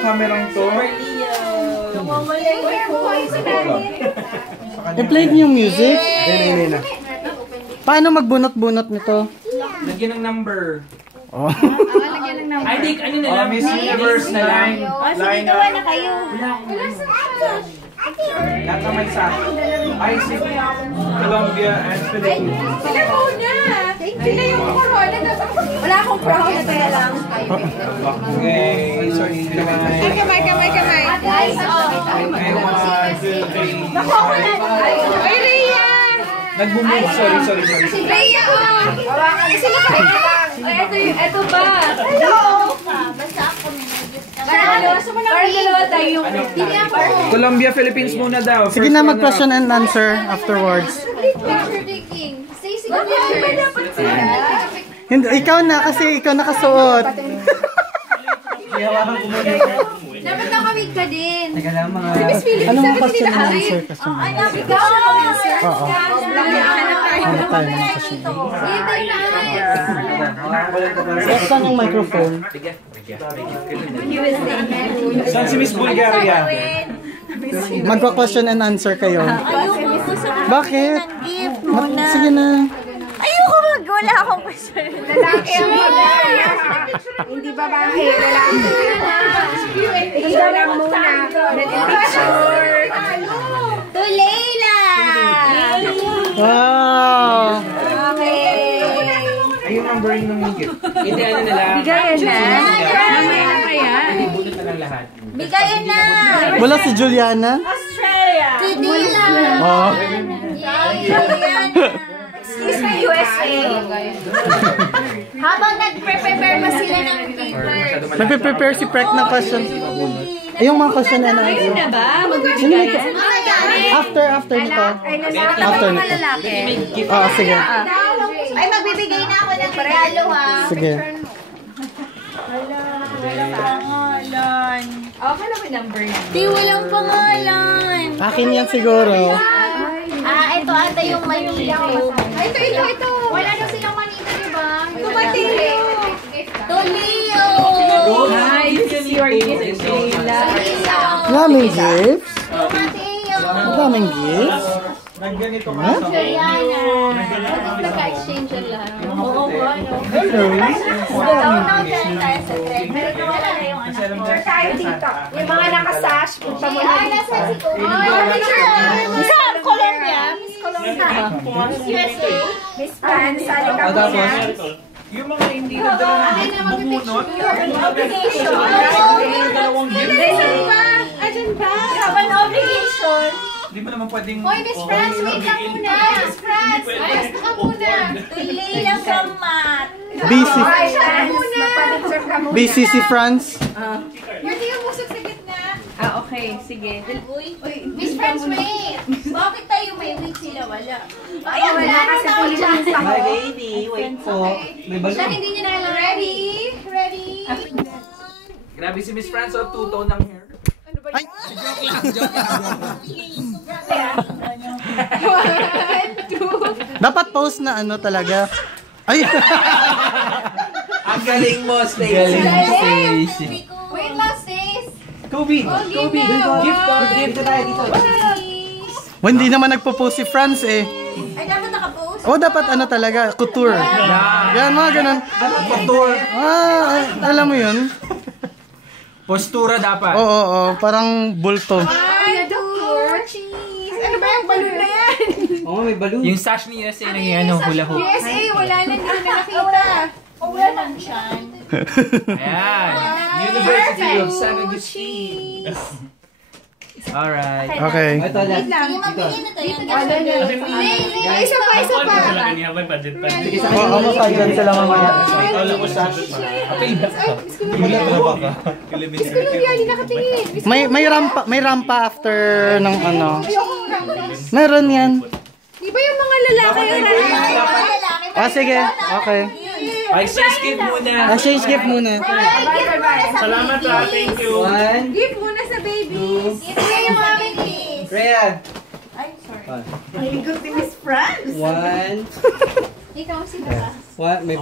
tong kamerang to. I-play niyo yung music? Hindi. Paano magbunot-bunot nito? Lagyan ng number. Oh. I think ano na lang, Miss Universe na lang. Sige, gawa na kayo. Lahat na may sa Isaac, Colombia, and Philippines. Sila muna. Sila yung corona na. Wala akong crown na kaya lang. Okay, sorry. Kamay. Guys, Naku ako na. Ay, Rhea! Nag-move, sorry. Si Rhea, Sila kayo lang. Eto ba? Hello! Basta ako Parang dalawa tayo yung Colombia, Philippines muna daw. Sige na, mag-question and answer afterwards. picture taking. Stacey, Hindi, ikaw na kasi ikaw nakasuot. dapat nakawig ka din. Teka lang mga... Ano mga question and answer? Question and Ay, answer. nabigaw na answer. Oo. Ano tayo ng question? Saan yung microphone? Saan si Miss Bulgaria? Magka-question and answer kayo. Bakit? Gift muna. Sige na. Ayoko wala akong question. Lalaki muna. Hindi babae, lalaki. Ikaw lang muna. Picture. To Leila. Wow! Okay. Ayun ang burn ng gift. Hindi, ano nila? Bigayan na. Mamaya na kaya? Hindi, bunot na lang lahat. Bigayan na. Wala si Juliana? Australia. To Leila. Oh. Excuse me, USA. Habang nag-prepare pa sila ng paper. Nagpe-prepare si Prek ng question. Ay, yung mga question and answer. na ba? Sino After nito. After nito. Oo, sige. Ay, magbibigay na ako ng regalo, ha? Sige. Pangalan. Wala mo number niya. Di, walang pangalan. Akin yan siguro. Ito ata yung manito. Ito. Wala na silang manito, diba? Ito Mateo. To Leo. Hi, this is your gift, Leila. Daming gifts. To Mateo. Daming gifts. Nagganito ka Huh? sa... Juliana. Nagka-exchange ang lahat. Oo, ano? Hello. Dyan tayo sa trend. Pero wala na yung anak. Tayo dito. Yung mga nakasash. Punta mo na. Nasa si Kuya. Sa Colombia. Miss Colombia. Miss USA. Miss France. Sali ka muna. Yung mga hindi nagdala ng bumunot. Obligation. Ajan ba? You have an obligation. Hindi mo naman pwedeng... Hoy, Miss France, wait lang muna. Miss France, ayos na ka muna. Tuloy lang sa mat. Busy. Busy si France. Pwede yung musok sa gitna. Okay, sige. Miss France, wait. Bakit tayo may wait sila? Wala. Ayan, wala kasi Philippines ako. My lady, wait po. May Siya, balon. hindi niya na alam. Ready? Ready? Grabe si Miss France, oh, two-tone ng hair. Ay! One, two. Dapat post na ano talaga. Ay! Ang galing mo, Stacey. Wait lang, sis. Kobe. Kobe. Gift na tayo dito. Oh, hindi naman nagpo-post si France eh. Ay, dapat nakapost. Oh, dapat ano talaga, couture. Yan, mga ganun. Couture. Alam mo yun? Postura dapat. Oo, parang bulto. Ay, couture. Cheese. Ano ba yung balloon na yan? Oo, may balon. Yung sash ni USA na yung hula hoop. USA, wala na, hindi na nakita. Wala lang siya. Ayan. University of San Agustin. Alright. Okay. Ito na. Sige, magbigay na tayo. Isa pa. Oo, mapagyan sila mamaya. Miss Colombia, hindi nakatingin. May rampa after ng ano. Meron yan. Di ba yung mga lalaki yung lalaki? Sige. Okay. Exchange gift muna. Exchange gift muna. Salamat ha. Thank you. One. Gift muna sa babies. Ito yung aming kiss. Rhea. Ay, sorry. Ay, good ni Miss France. One. Ikaw, sino ka? What? May